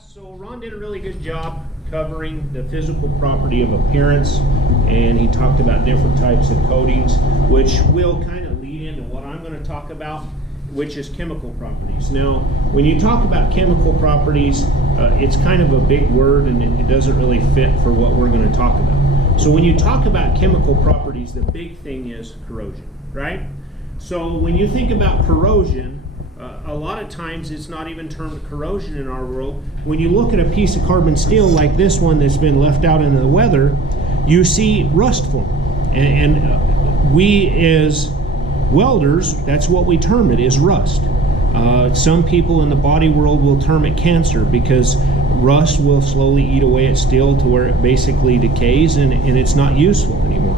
So Ron did a really good job covering the physical property of appearance, and he talked about different types of coatings, which will kind of lead into what I'm going to talk about, which is chemical properties. Now, when you talk about chemical properties, it's kind of a big word, and it doesn't really fit for what we're going to talk about. So when you talk about chemical properties, the big thing is corrosion, right? So when you think about corrosion, a lot of times it's not even termed corrosion in our world. When you look at a piece of carbon steel like this one that's been left out in the weather, you see rust form. And we as welders, that's what we term it, is rust. Some people in the body world will term it cancer, because rust will slowly eat away at steel to where it basically decays and it's not useful anymore.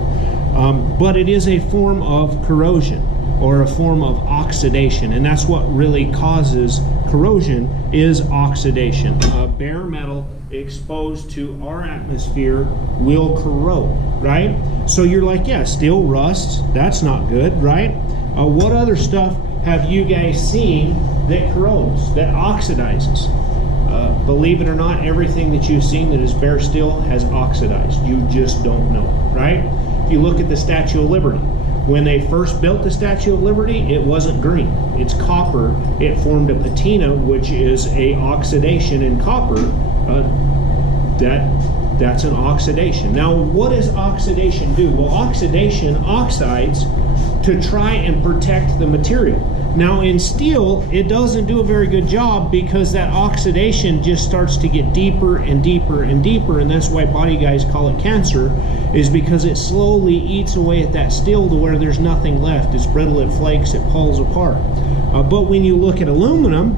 But it is a form of corrosion, or a form of oxidation, and that's what really causes corrosion, is oxidation. Bare metal exposed to our atmosphere will corrode, right? So you're like, yeah, steel rusts, that's not good, right? What other stuff have you guys seen that corrodes, that oxidizes? Believe it or not, everything that you've seen that is bare steel has oxidized. You just don't know, right? If you look at the Statue of Liberty, when they first built the Statue of Liberty, it wasn't green. It's copper. It formed a patina, which is a oxidation in copper. That's an oxidation. Now, what does oxidation do? Well, oxidation oxides to try and protect the material. Now, in steel, it doesn't do a very good job, because that oxidation just starts to get deeper and deeper and deeper, and that's why body guys call it cancer, is because it slowly eats away at that steel to where there's nothing left. It's brittle, it flakes, it falls apart. But when you look at aluminum,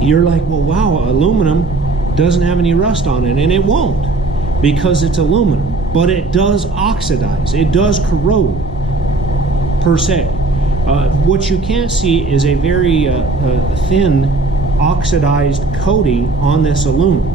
you're like, well, wow, aluminum doesn't have any rust on it, and it won't, because it's aluminum. But it does oxidize, it does corrode, per se. What you can't see is a very thin oxidized coating on this aluminum,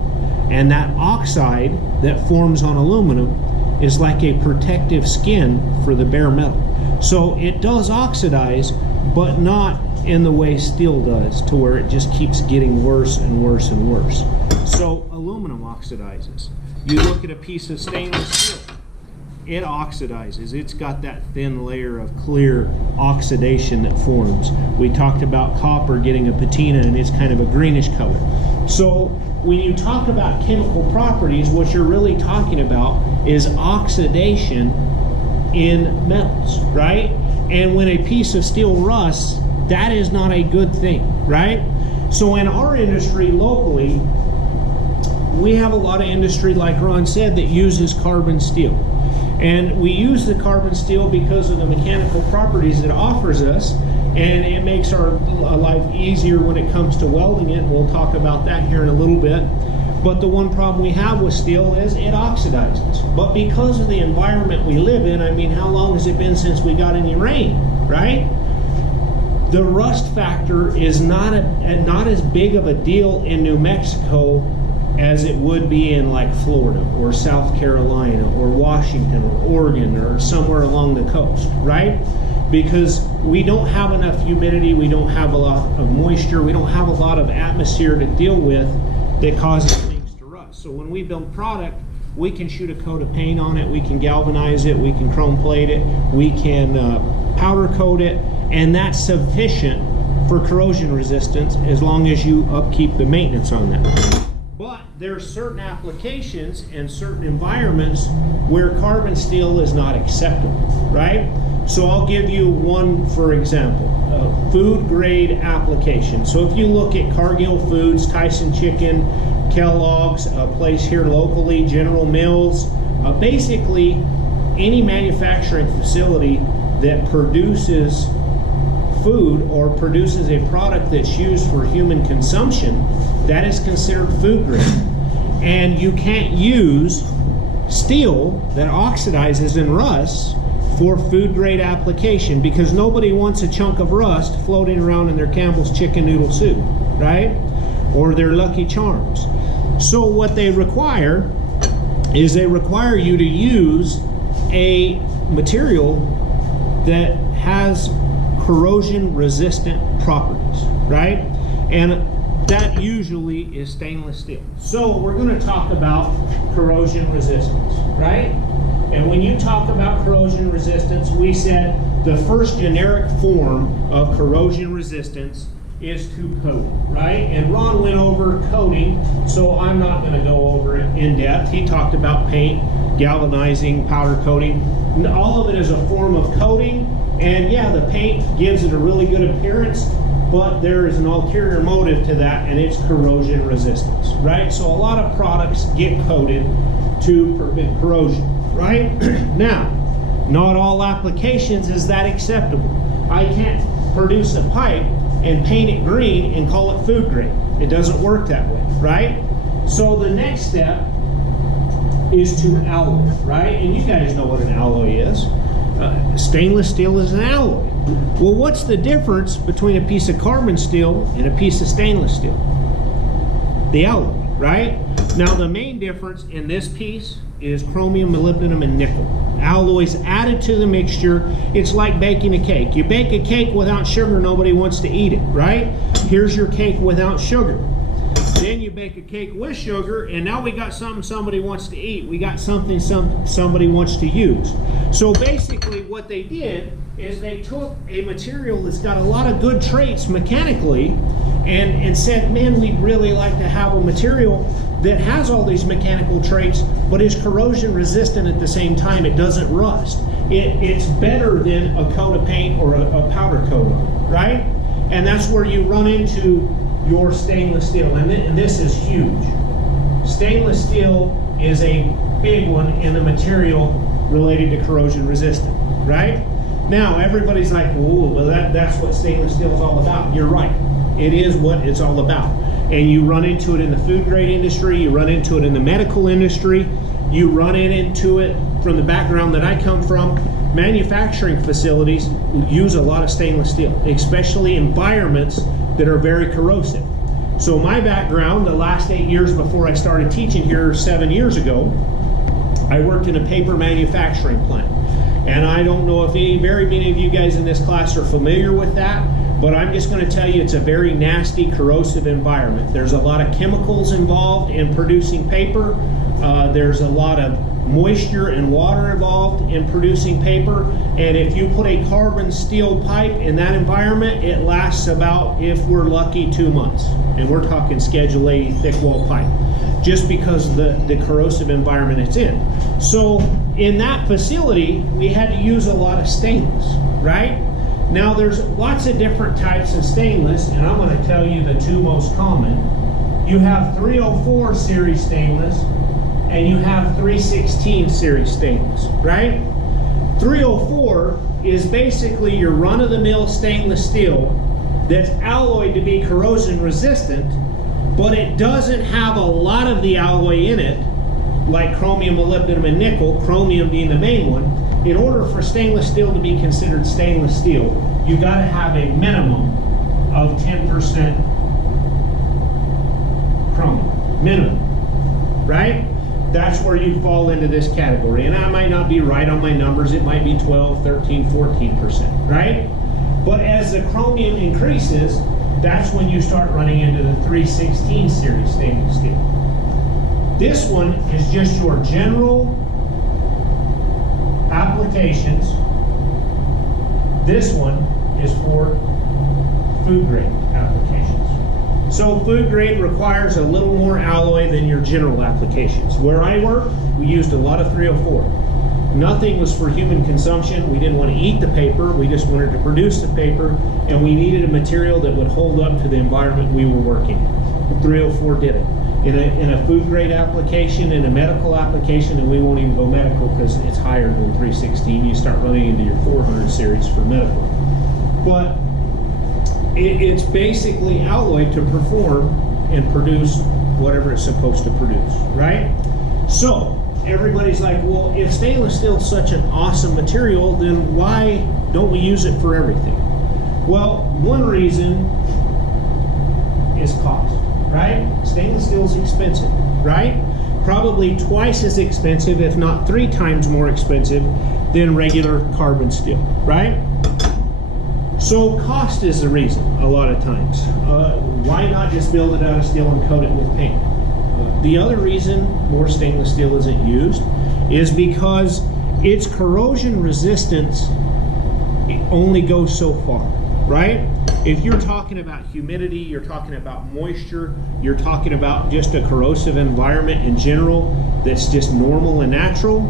and that oxide that forms on aluminum is like a protective skin for the bare metal. So it does oxidize, but not in the way steel does, to where it just keeps getting worse and worse and worse. So aluminum oxidizes. You look at a piece of stainless steel, it oxidizes. It's got that thin layer of clear oxidation that forms. We talked about copper getting a patina, and it's kind of a greenish color. So when you talk about chemical properties, what you're really talking about is oxidation in metals, right? And when a piece of steel rusts, that is not a good thing, right? So in our industry locally, we have a lot of industry, like Ron said, that uses carbon steel. And we use the carbon steel because of the mechanical properties it offers us, and it makes our life easier when it comes to welding it. We'll talk about that here in a little bit. But the one problem we have with steel is it oxidizes. But because of the environment we live in, I mean, how long has it been since we got any rain, right? The rust factor is not as big of a deal in New Mexico as it would be in like Florida or South Carolina or Washington or Oregon or somewhere along the coast, right? Because we don't have enough humidity, we don't have a lot of moisture, we don't have a lot of atmosphere to deal with that causes things to rust. So when we build product, we can shoot a coat of paint on it, we can galvanize it, we can chrome plate it, we can powder coat it, and that's sufficient for corrosion resistance as long as you upkeep the maintenance on that. But there are certain applications and certain environments where carbon steel is not acceptable, right? So I'll give you one, for example, food grade application. So if you look at Cargill Foods, Tyson Chicken, Kellogg's, a place here locally, General Mills, basically any manufacturing facility that produces food or produces a product that's used for human consumption, that is considered food grade. And you can't use steel that oxidizes and rusts for food grade application, because nobody wants a chunk of rust floating around in their Campbell's chicken noodle soup, right? Or their Lucky Charms. So what they require is they require you to use a material that has corrosion resistant properties, right? And that usually is stainless steel. So we're going to talk about corrosion resistance, right? And when you talk about corrosion resistance, we said the first generic form of corrosion resistance is to coat, right? And Ron went over coating, so I'm not going to go over it in depth. He talked about paint, galvanizing, powder coating. All of it is a form of coating, and yeah, the paint gives it a really good appearance, but there is an ulterior motive to that, and it's corrosion resistance, right? So a lot of products get coated to prevent corrosion, right? Now, not all applications is that acceptable. I can't produce a pipe and paint it green and call it food grade. It doesn't work that way, right? So the next step is to alloy, right? And you guys know what an alloy is. Stainless steel is an alloy. Well, what's the difference between a piece of carbon steel and a piece of stainless steel? The alloy, right? Now the main difference in this piece is chromium, molybdenum, and nickel. Alloys added to the mixture. It's like baking a cake. You bake a cake without sugar, nobody wants to eat it, right? Here's your cake without sugar. Then you bake a cake with sugar, and now we got something somebody wants to eat. We got something somebody wants to use. So basically what they did is they took a material that's got a lot of good traits mechanically and said, man, we'd really like to have a material that has all these mechanical traits, but is corrosion resistant at the same time. It doesn't rust. It's better than a coat of paint or a powder coat, right? And that's where you run into your stainless steel, and this is huge. Stainless steel is a big one in the material related to corrosion resistant, right? Now everybody's like, well, that's what stainless steel is all about. You're right. It is what it's all about. And you run into it in the food grade industry, you run into it in the medical industry, you run into it from the background that I come from. Manufacturing facilities use a lot of stainless steel, especially environments that are very corrosive. So my background, the last 8 years before I started teaching here 7 years ago, I worked in a paper manufacturing plant. And I don't know if very many of you guys in this class are familiar with that, but I'm just going to tell you it's a very nasty, corrosive environment. There's a lot of chemicals involved in producing paper. There's a lot of moisture and water involved in producing paper. And if you put a carbon steel pipe in that environment, it lasts about, if we're lucky, 2 months. And we're talking Schedule A thick wall pipe, just because of the corrosive environment it's in. So in that facility, we had to use a lot of stainless, right? Now there's lots of different types of stainless, and I'm going to tell you the two most common. You have 304 series stainless, and you have 316 series stainless, right? 304 is basically your run-of-the-mill stainless steel that's alloyed to be corrosion resistant, but it doesn't have a lot of the alloy in it, like chromium, molybdenum, and nickel, chromium being the main one. In order for stainless steel to be considered stainless steel, you got to have a minimum of 10% chromium, minimum, right? That's where you fall into this category. And I might not be right on my numbers. It might be 12, 13, 14%, right? But as the chromium increases, that's when you start running into the 316 series stainless steel. This one is just your general applications. This one is for food grade applications. So food grade requires a little more alloy than your general applications. Where I work, we used a lot of 304. Nothing was for human consumption. We didn't want to eat the paper. We just wanted to produce the paper, and we needed a material that would hold up to the environment we were working in. 304 did it. In a food grade application, in a medical application, and we won't even go medical because it's higher than 316. You start running into your 400 series for medical. But it's basically alloyed to perform and produce whatever it's supposed to produce, right? So everybody's like, well, if stainless steel is such an awesome material, then why don't we use it for everything? Well, one reason is cost, right? Stainless steel is expensive, right? Probably twice as expensive, if not 3 times more expensive than regular carbon steel, right? So cost is the reason a lot of times. Why not just build it out of steel and coat it with paint? The other reason more stainless steel isn't used is because its corrosion resistance only goes so far, right? If you're talking about humidity, you're talking about moisture, you're talking about just a corrosive environment in general that's just normal and natural,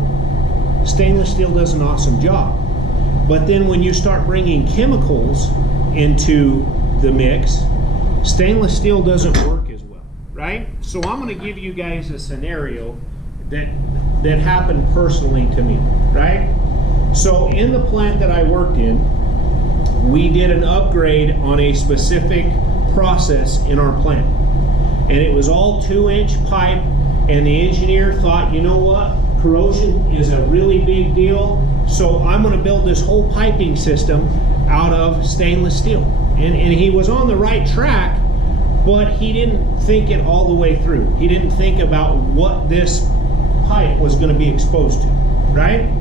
stainless steel does an awesome job. But then when you start bringing chemicals into the mix, stainless steel doesn't work as well, right? So I'm going to give you guys a scenario that happened personally to me, right? So in the plant that I worked in, we did an upgrade on a specific process in our plant. And it was all 2-inch pipe, and the engineer thought, you know what, corrosion is a really big deal, so I'm going to build this whole piping system out of stainless steel. And he was on the right track, but he didn't think it all the way through. He didn't think about what this pipe was going to be exposed to, right?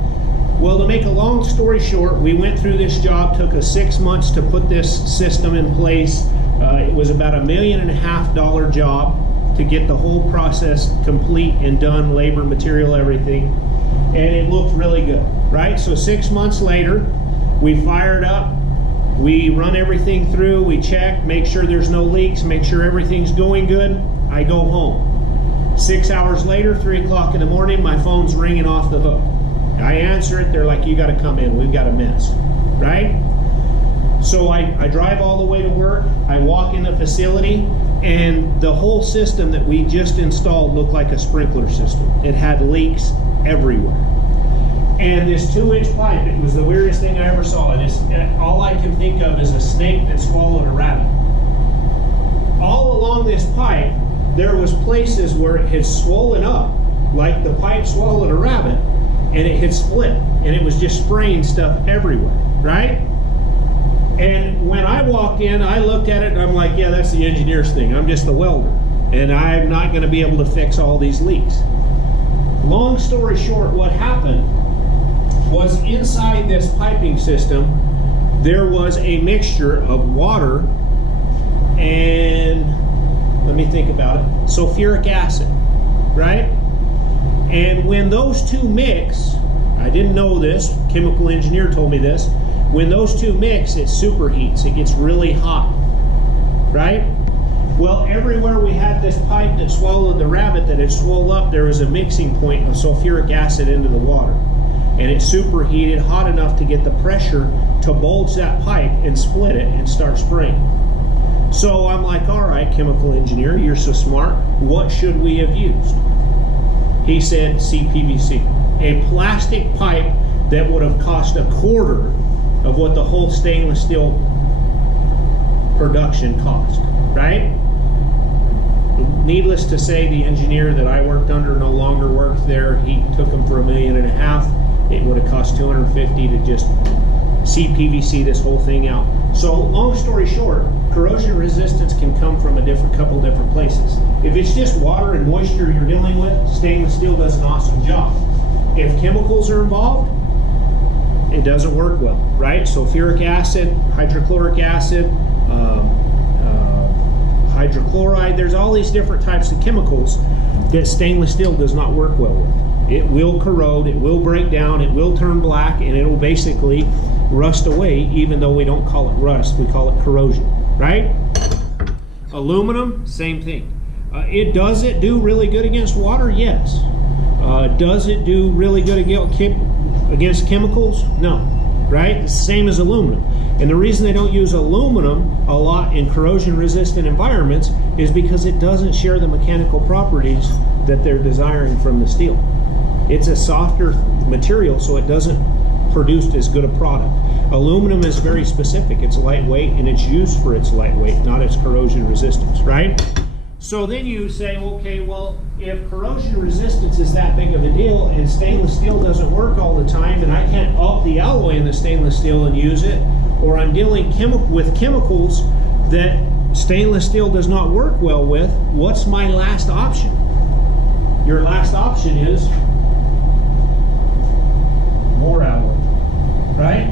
Well, to make a long story short, we went through this job, took us 6 months to put this system in place. It was about $1.5 million job to get the whole process complete and done, labor, material, everything. And it looked really good, right? So 6 months later, we fired up, we run everything through, we check, make sure there's no leaks, make sure everything's going good. I go home. 6 hours later, 3 o'clock in the morning, my phone's ringing off the hook. I answer it, they're like, you got to come in, we've got a mess, right? So I drive all the way to work, I walk in the facility, and the whole system that we just installed looked like a sprinkler system. It had leaks everywhere. And this 2-inch pipe, it was the weirdest thing I ever saw. And all I can think of is a snake that swallowed a rabbit. All along this pipe, there was places where it had swollen up, like the pipe swallowed a rabbit, and it had split, and it was just spraying stuff everywhere, right? And when I walked in, I looked at it and I'm like, yeah, that's the engineer's thing. I'm just the welder, and I'm not going to be able to fix all these leaks. Long story short, what happened was inside this piping system, there was a mixture of water and, let me think about it, sulfuric acid, right? And when those two mix, I didn't know this, chemical engineer told me this, when those two mix, it superheats, it gets really hot, right? Well, everywhere we had this pipe that swallowed the rabbit that had swelled up, there was a mixing point of sulfuric acid into the water. And it superheated hot enough to get the pressure to bulge that pipe and split it and start spraying. So I'm like, all right, chemical engineer, you're so smart, what should we have used? He said CPVC, a plastic pipe that would have cost a quarter of what the whole stainless steel production cost, right? Needless to say, the engineer that I worked under no longer worked there. He took them for $1.5 million. It would have cost $250 to just CPVC this whole thing out. So long story short, corrosion resistance can come from a couple different places. If it's just water and moisture you're dealing with, stainless steel does an awesome job. If chemicals are involved, it doesn't work well, right? Sulfuric acid, hydrochloric acid, hydrochloride, there's all these different types of chemicals that stainless steel does not work well with. It will corrode, it will break down, it will turn black, and it will basically rust away, even though we don't call it rust, we call it corrosion, right? Aluminum, same thing. Does it do really good against water? Yes. Does it do really good against chemicals? No, right? It's the same as aluminum. And the reason they don't use aluminum a lot in corrosion resistant environments is because it doesn't share the mechanical properties that they're desiring from the steel. It's a softer material, so it doesn't produce as good a product. Aluminum is very specific. It's lightweight, and it's used for its lightweight, not its corrosion resistance, right? So then you say, okay, well, if corrosion resistance is that big of a deal and stainless steel doesn't work all the time, and I can't up the alloy in the stainless steel and use it, or I'm dealing with chemicals that stainless steel does not work well with, what's my last option? Your last option is more alloy, right?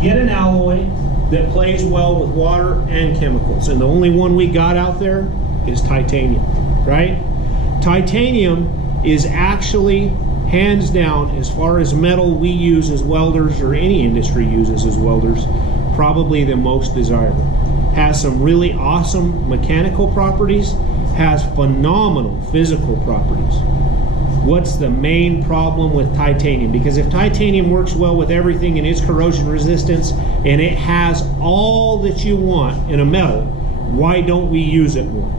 Get an alloy, that plays well with water and chemicals. And the only one we got out there is titanium, right? Titanium is actually, hands down, as far as metal we use as welders, or any industry uses as welders, probably the most desirable. Has some really awesome mechanical properties, has phenomenal physical properties. What's the main problem with titanium? Because if titanium works well with everything in its corrosion resistance and it has all that you want in a metal, why don't we use it more?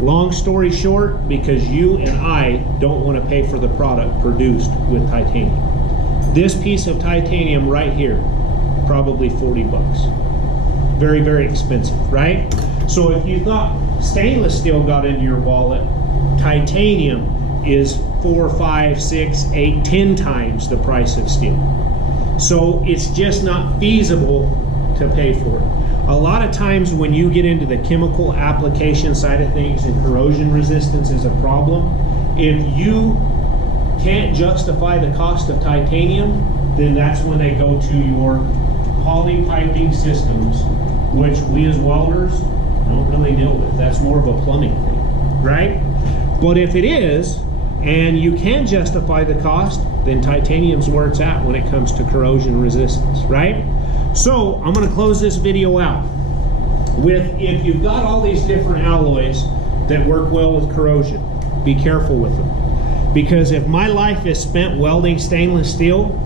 Long story short, because you and I don't want to pay for the product produced with titanium. This piece of titanium right here, probably 40 bucks. Very, very expensive, right? So if you thought stainless steel got into your wallet, titanium is 4, 5, 6, 8, 10 times the price of steel. So it's just not feasible to pay for it. A lot of times when you get into the chemical application side of things and corrosion resistance is a problem, if you can't justify the cost of titanium, then that's when they go to your poly piping systems, which we as welders don't really deal with. That's more of a plumbing thing, right? But if it is, and you can justify the cost, then titanium's where it's at when it comes to corrosion resistance, right? So I'm going to close this video out with, if you've got all these different alloys that work well with corrosion, be careful with them. Because if my life is spent welding stainless steel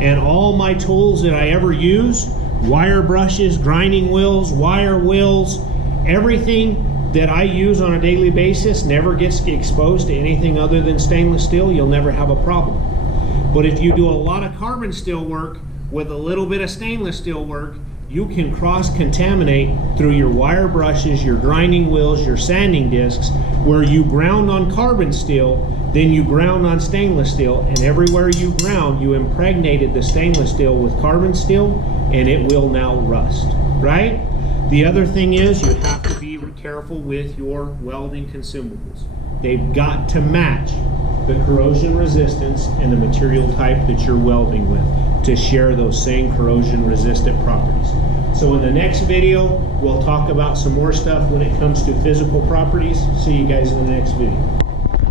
and all my tools that I ever use, wire brushes, grinding wheels, wire wheels, everything that I use on a daily basis never gets exposed to anything other than stainless steel, you'll never have a problem. But if you do a lot of carbon steel work with a little bit of stainless steel work, you can cross-contaminate through your wire brushes, your grinding wheels, your sanding discs, where you ground on carbon steel, then you ground on stainless steel, and everywhere you ground, you impregnated the stainless steel with carbon steel, and it will now rust, right? The other thing is, you have to be careful with your welding consumables. They've got to match the corrosion resistance and the material type that you're welding with to share those same corrosion resistant properties. So in the next video, we'll talk about some more stuff when it comes to physical properties. See you guys in the next video.